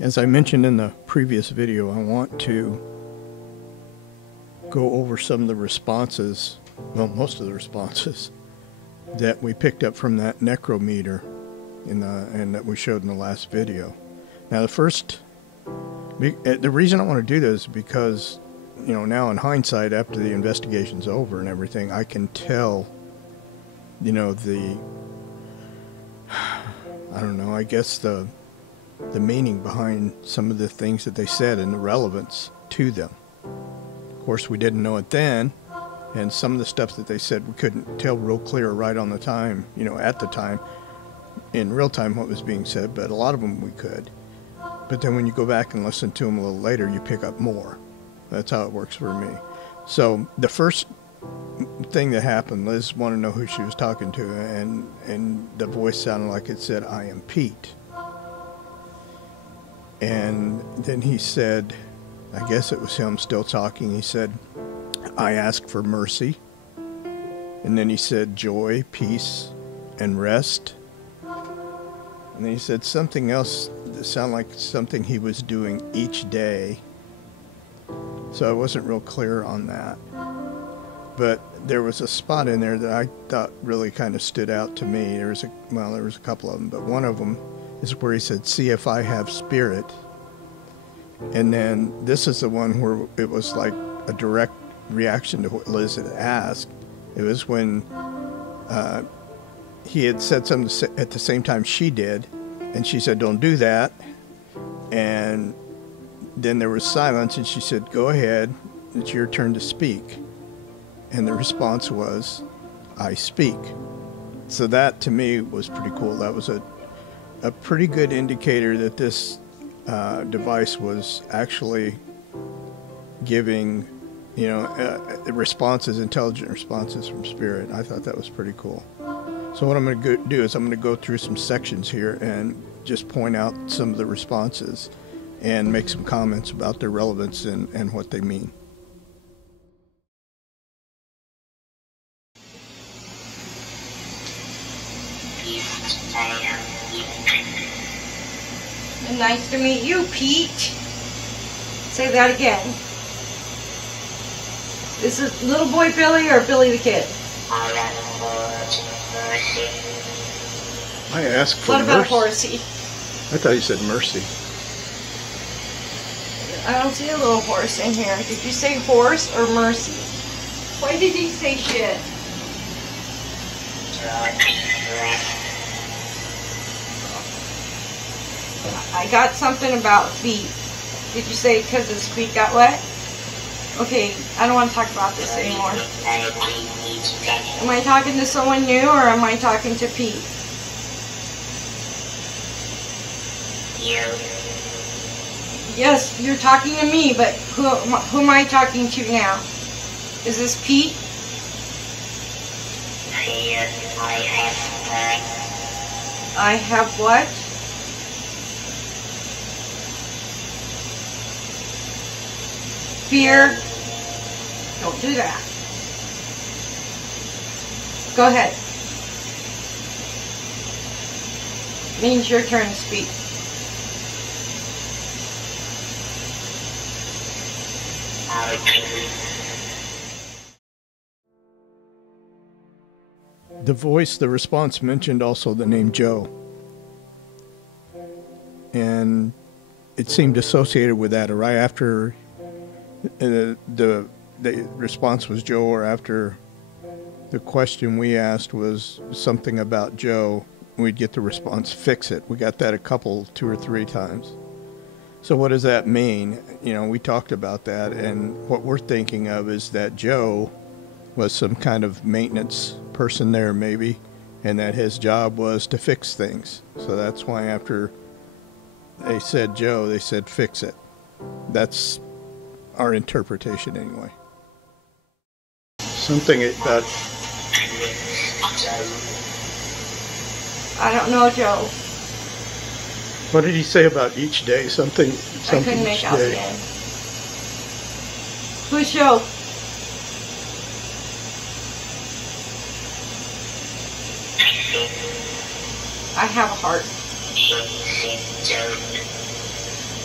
As I mentioned in the previous video, I want to go over some of the responses, well, most of the responses that we picked up from that Necrometer and that we showed in the last video. Now the reason I want to do this is because, you know, now in hindsight, after the investigation's over and everything, I can tell, you know, I don't know, I guess the meaning behind some of the things that they said and the relevance to them. Of course, we didn't know it then, and some of the stuff that they said we couldn't tell real clear right on the time, you know, at the time, in real time what was being said, but a lot of them we could. But then when you go back and listen to them a little later, you pick up more. That's how it works for me. So the first thing that happened, Liz wanted to know who she was talking to, and the voice sounded like it said, "I am Pete." And then he said, I guess it was him still talking, he said, "I ask for mercy." And then he said, "Joy, peace, and rest." And then he said something else that sounded like something he was doing each day. So I wasn't real clear on that. But there was a spot in there that I thought really kind of stood out to me. There was a couple of them, but one of them is where he said, "See if I have spirit." And then this is the one where it was like a direct reaction to what Liz had asked. It was when he had said something at the same time she did, and she said, "Don't do that." And then there was silence, and she said, "Go ahead, it's your turn to speak." And the response was, "I speak." So that to me was pretty cool. That was a pretty good indicator that this device was actually giving, you know, responses, intelligent responses from spirit. I thought that was pretty cool. So what I'm going to do is I'm going to go through some sections here and just point out some of the responses and make some comments about their relevance and what they mean. Nice to meet you, Pete. Say that again. This is little boy Billy or Billy the Kid? I asked for mercy. What about horsey? I thought you said mercy. I don't see a little horse in here. Did you say horse or mercy? Why did you say shit? I got something about feet. Did you say because his feet got wet? Okay, I don't want to talk about this anymore. Am I talking to someone new or am I talking to Pete? You. Yes, you're talking to me, but who am I talking to now? Is this Pete? I have what? Fear. Don't do that. Go ahead. Means your turn to speak. The voice, the response mentioned also the name Joe. And it seemed associated with that, or right after the response was Joe, or after the question we asked was something about Joe, we'd get the response, "Fix it." We got that two or three times. So what does that mean? You know, we talked about that, and what we're thinking of is that Joe was some kind of maintenance person there maybe, and that his job was to fix things. So that's why after they said Joe, they said fix it. That's our interpretation anyway. Something about... I don't know, Joe. What did he say about each day? Something I couldn't make out the end. Who's Joe? I have a heart.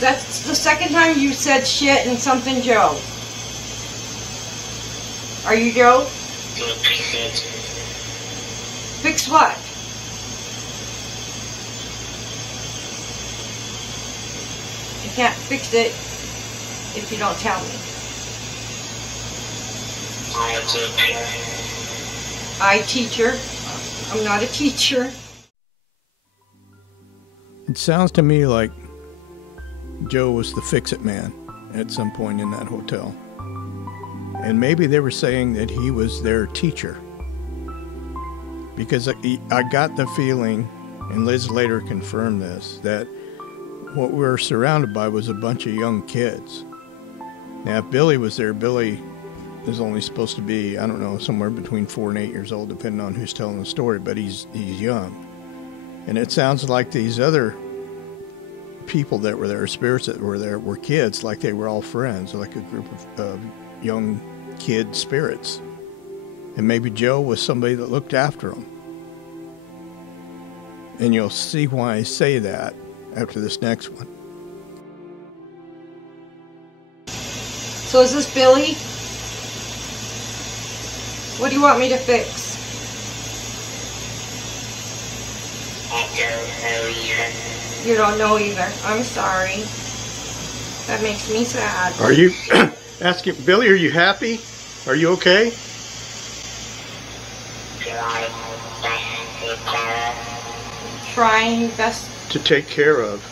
That's the second time you said shit and something Joe. Are you Joe? Fix what? You can't fix it if you don't tell me. I teacher. I'm not a teacher. It sounds to me like Joe was the fix-it man at some point in that hotel. And maybe they were saying that he was their teacher. Because I got the feeling, and Liz later confirmed this, that what we were surrounded by was a bunch of young kids. Now, if Billy was there, Billy is only supposed to be, I don't know, somewhere between 4 and 8 years old, depending on who's telling the story, but he's young. And it sounds like these other people that were there, spirits that were there, were kids, like they were all friends, like a group of young kid spirits. And maybe Joe was somebody that looked after them. And you'll see why I say that after this next one. So is this Billy? What do you want me to fix? You don't know either. I'm sorry. That makes me sad. Are you asking, Billy, are you happy? Are you okay? Trying best to take care of.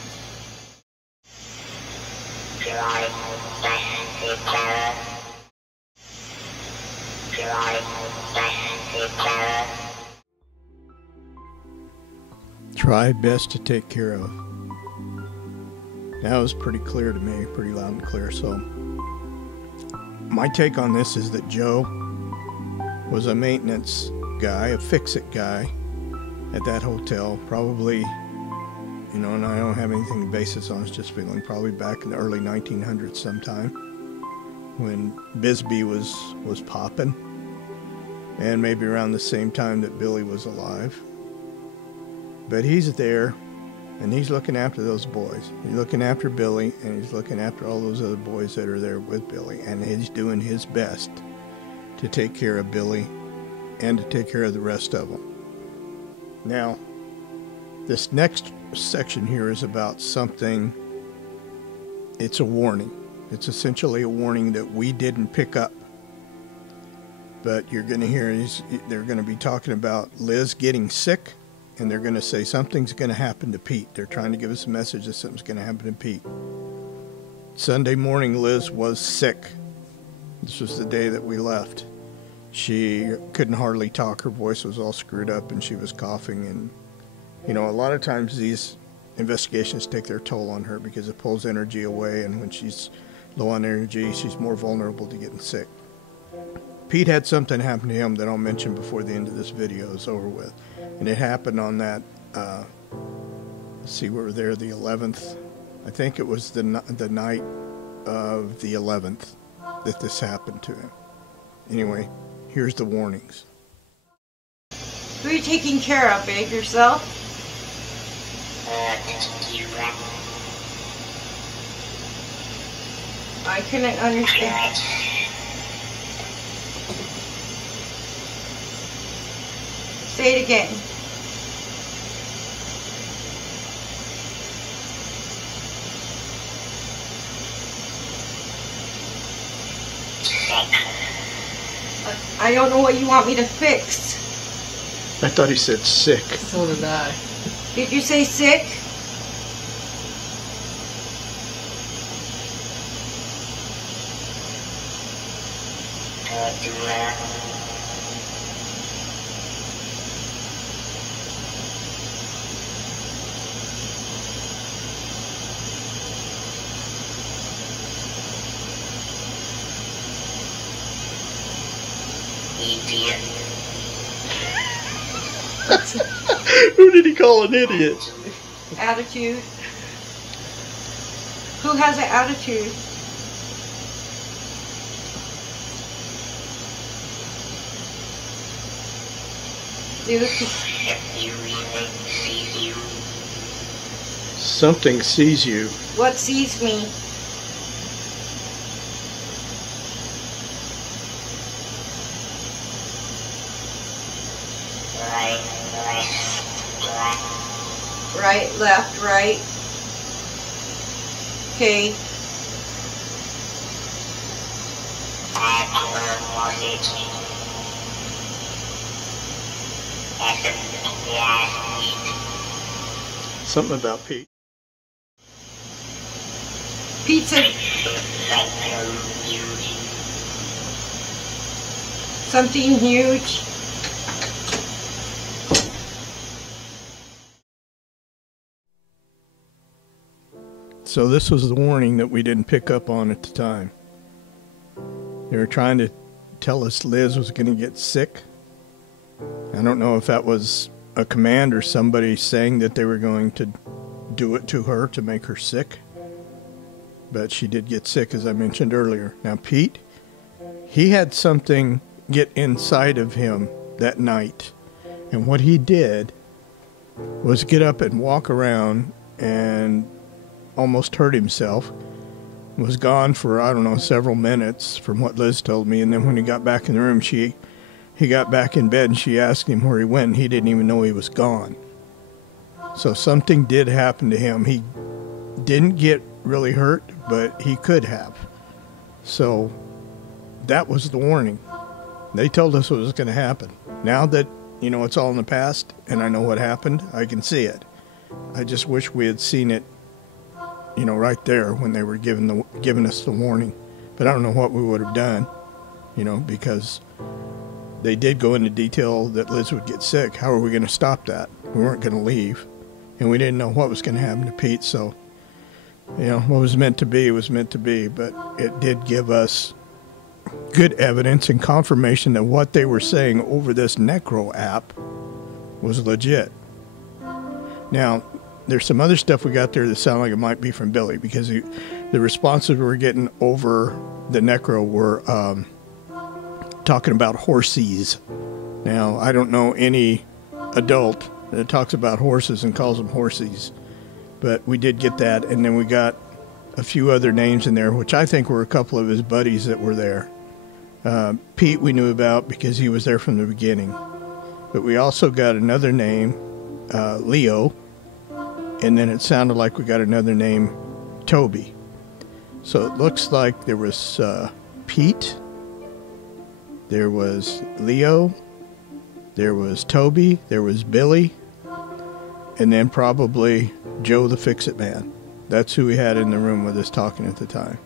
Try best to take care of. That was pretty clear to me, pretty loud and clear. So my take on this is that Joe was a maintenance guy, a fix-it guy at that hotel, probably, you know, and I don't have anything to base this on, it's just feeling probably back in the early 1900s sometime when Bisbee was popping, and maybe around the same time that Billy was alive. But he's there, and he's looking after those boys. He's looking after Billy, and he's looking after all those other boys that are there with Billy, and he's doing his best to take care of Billy and to take care of the rest of them. Now, this next section here is about something, it's a warning. It's essentially a warning that we didn't pick up. But you're going to hear, they're going to be talking about Liz getting sick, and they're going to say something's going to happen to Pete. They're trying to give us a message that something's going to happen to Pete. Sunday morning, Liz was sick. This was the day that we left. She couldn't hardly talk. Her voice was all screwed up, and she was coughing. And, you know, a lot of times these investigations take their toll on her because it pulls energy away, and when she's low on energy, she's more vulnerable to getting sick. Pete had something happen to him that I'll mention before the end of this video is over with. And it happened on that, let's see, we were there the 11th. I think it was the night of the 11th that this happened to him. Anyway, here's the warnings. Who are you taking care of, babe? Yourself? I couldn't understand. Say it again. I don't know what you want me to fix. I thought he said sick. So did I. Did you say sick? Who did he call an idiot? Attitude. Who has an attitude? Something sees you. What sees me? Right, left, right. Okay. Something about Pete. Pizza. Something huge. So this was the warning that we didn't pick up on at the time. They were trying to tell us Liz was going to get sick. I don't know if that was a command or somebody saying that they were going to do it to her to make her sick. But she did get sick, as I mentioned earlier. Now Pete, he had something get inside of him that night. And what he did was get up and walk around and almost hurt himself. Was gone for, I don't know, several minutes from what Liz told me. And then when he got back in the room, he got back in bed and she asked him where he went and he didn't even know he was gone. So something did happen to him. He didn't get really hurt, but he could have. So that was the warning. They told us what was going to happen. Now that, you know, it's all in the past and I know what happened, I can see it. I just wish we had seen it, you know, right there when they were giving us the warning. But I don't know what we would have done, you know, because they did go into detail that Liz would get sick. How are we going to stop that? We weren't going to leave. And we didn't know what was going to happen to Pete. So, you know, what was meant to be was meant to be. But it did give us good evidence and confirmation that what they were saying over this Necro app was legit. Now, there's some other stuff we got there that sound like it might be from Billy, because the responses we were getting over the Necro were talking about horsies. Now, I don't know any adult that talks about horses and calls them horsies, but we did get that, and then we got a few other names in there, which I think were a couple of his buddies that were there. Pete we knew about because he was there from the beginning, but we also got another name, Leo, and then it sounded like we got another name, Toby. So it looks like there was Pete, there was Leo, there was Toby, there was Billy, and then probably Joe the Fix-It Man. That's who we had in the room with us talking at the time.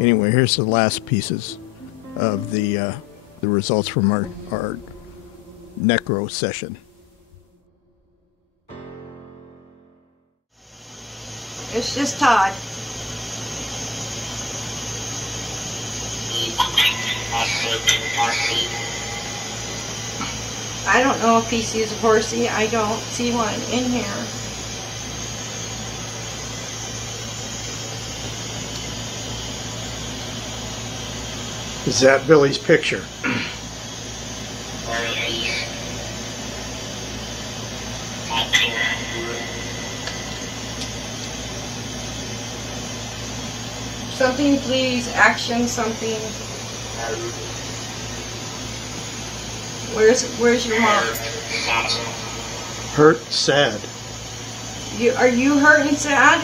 Anyway, here's the last pieces of the results from our Necro session. It's just Todd. I don't know if he sees a horsey. I don't see one in here. Is that Billy's picture? Something, please. Action, something. Where's your mom? Hurt, sad. Are you hurt and sad?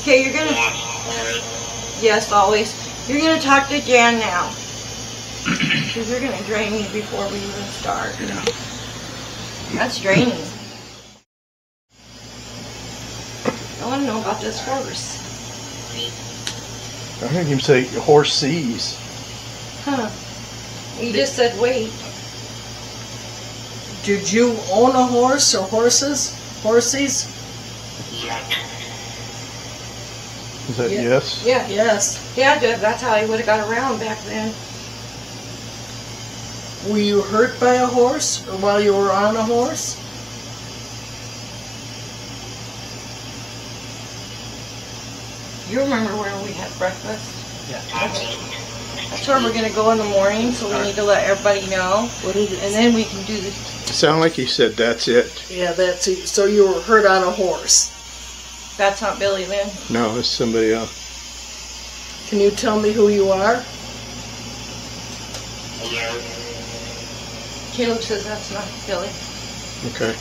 Okay, you're gonna... Yes, always. You're gonna talk to Jan now. Because you're gonna drain me before we even start. Yeah. That's draining. I want to know about this horse. I heard him say horsies. Huh. You just said wait. Did you own a horse or horses? Horsies? Is that Yeah. yes? Yeah. Yes. Yeah, that's how he would have got around back then. Were you hurt by a horse or while you were on a horse? You remember where we had breakfast? Yeah. Okay. That's where we're gonna go in the morning, so we need to let everybody know. What did it And then we can do the. Sound like you said that's it. Yeah, that's it. So you were hurt on a horse. That's not Billy Lynn. No, it's somebody else. Can you tell me who you are? Caleb says that's not Billy. Okay.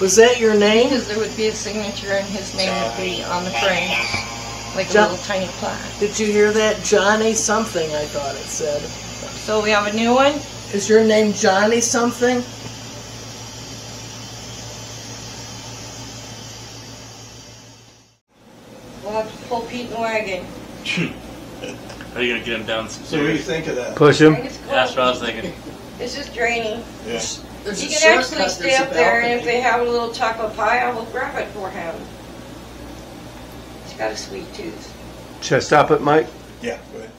Was that your name? Because there would be a signature and his name would be on the frame. Like a John- little tiny plaque. Did you hear that? Johnny something, I thought it said. So we have a new one. Is your name Johnny something? We'll have to pull Pete in the wagon. Are you gonna get him down some So what do you serious? think of that? Push I him. think it's cool. That's what I was thinking. It's just draining. Yeah. There's You a can actually shortcut, stay there's a up there, and if balcony. they have a little chocolate pie, I will grab it for him. He's got a sweet tooth. Should I stop it, Mike? Yeah, go ahead.